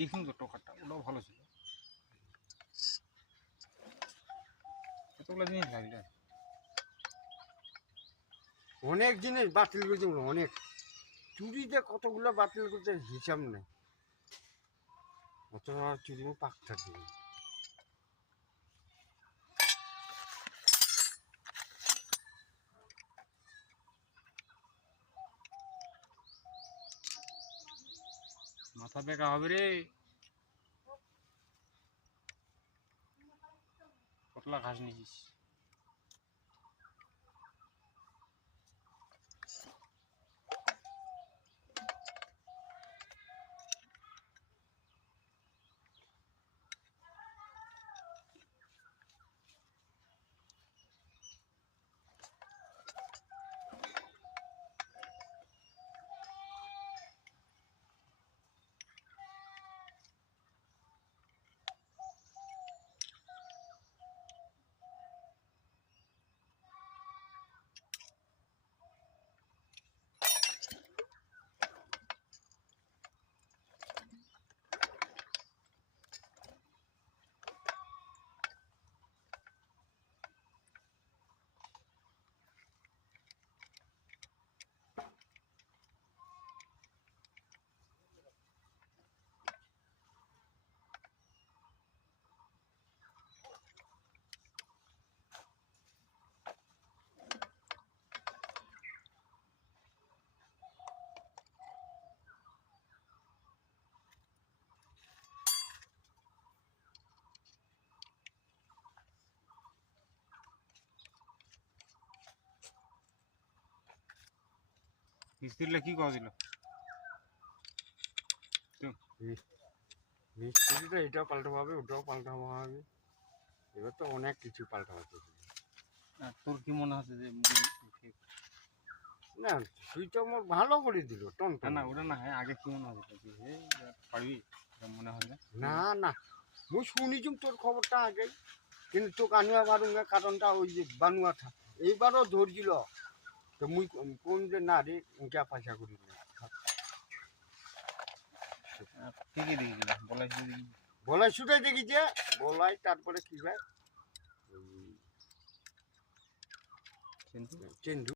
দেখুন তো টোকাটা ওটাও ভালো ছিল। কতগুলো জিনিস লাগলে অনেক জিনিস বাতিল করছে, অনেক চুরিতে কতগুলো বাতিল করছে হিসাব নেই। অত চুরি পাক থাকে। মাথা বেঁকা হবে রে। কতলা ঘাস নিয়েছিস? মিস্ত্রিলে কি কথা দিল? মিস্ত্রিটা এটাও পাল্টানো হবে, ওটাও পাল্টানো হবে। এবার তো অনেক কিছু পাল্টা হচ্ছে। তোর কি মনে হচ্ছে যে না, তুই তো আমার ভালো করে দিল টন না না ওটা না, হ্যাঁ আগে কি মনে হচ্ছে পারবি মনে হয় না। না না, মুই শুনিছুম তোর খবরটা আগে, কিন্তু তোকে আনিয়া পারুঙ্গা, কারণটা ওই যে বানুয়া থা এইবারও ধরছিল। তো মুই কোন যে না রে ইনকা পয়সা করি না। কি কি দেখছিলাম বলাই বলাই শুধু দেখিছে, বলাই তারপরে কি ভাই কিন্তু চেন্দু